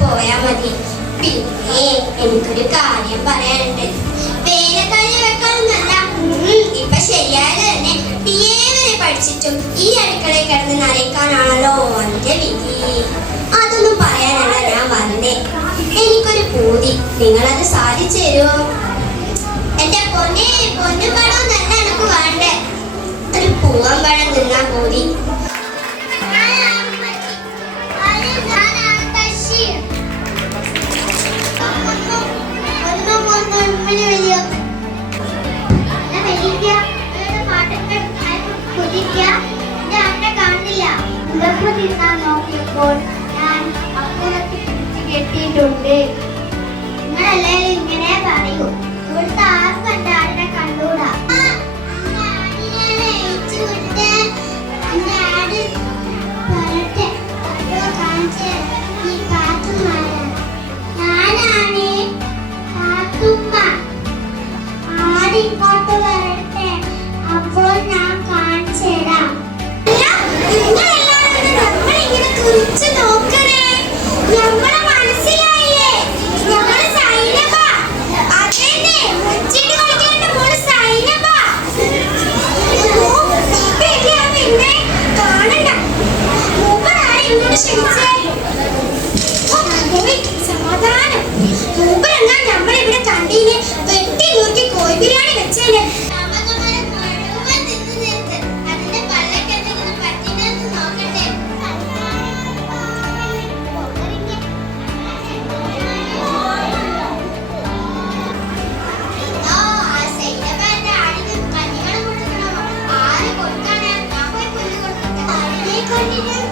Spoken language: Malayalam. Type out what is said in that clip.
പോയാ മതി. പിന്നെ എനിക്കൊരു കാര്യം പറയാനുണ്ട്. വേലക്കാരി വെക്കാനൊന്നല്ല, ഇപ്പൊ ശരിയായത് തന്നെ. BA വരെ പഠിച്ചിട്ടും ഈ അടുക്കളയിൽ കിടന്ന് നരയ്ക്കാനാണല്ലോ എന്റെ വിധി. അതൊന്നും പറയാനല്ല ഞാൻ വന്നേ. എനിക്കൊരു പൂതി, നിങ്ങളത് സാധിച്ചു തരുമോ? എന്റെ പൊന്നും പഴം നല്ല എനിക്ക് വേണ്ടേ. ഒരു പൂവൻ പഴം നിന്നാ പൂതി. നോക്കിയപ്പോൾ ഞാൻ അപ്പുറത്ത് പിടിച്ചു കെട്ടിയിട്ടുണ്ട്. നിങ്ങളെല്ലാവരും ഇങ്ങനെ പറയൂ. ഇവിടുത്തെ ആർക്കും എന്റെ ആടിനെ കണ്ടൂടാ. ഞാനാണ് കാത്തുമ്മ. ആടിങ്ങോട്ട് വരട്ടെ, അപ്പോൾ ഞാൻ കാണിച്ചു തരാം. Continue.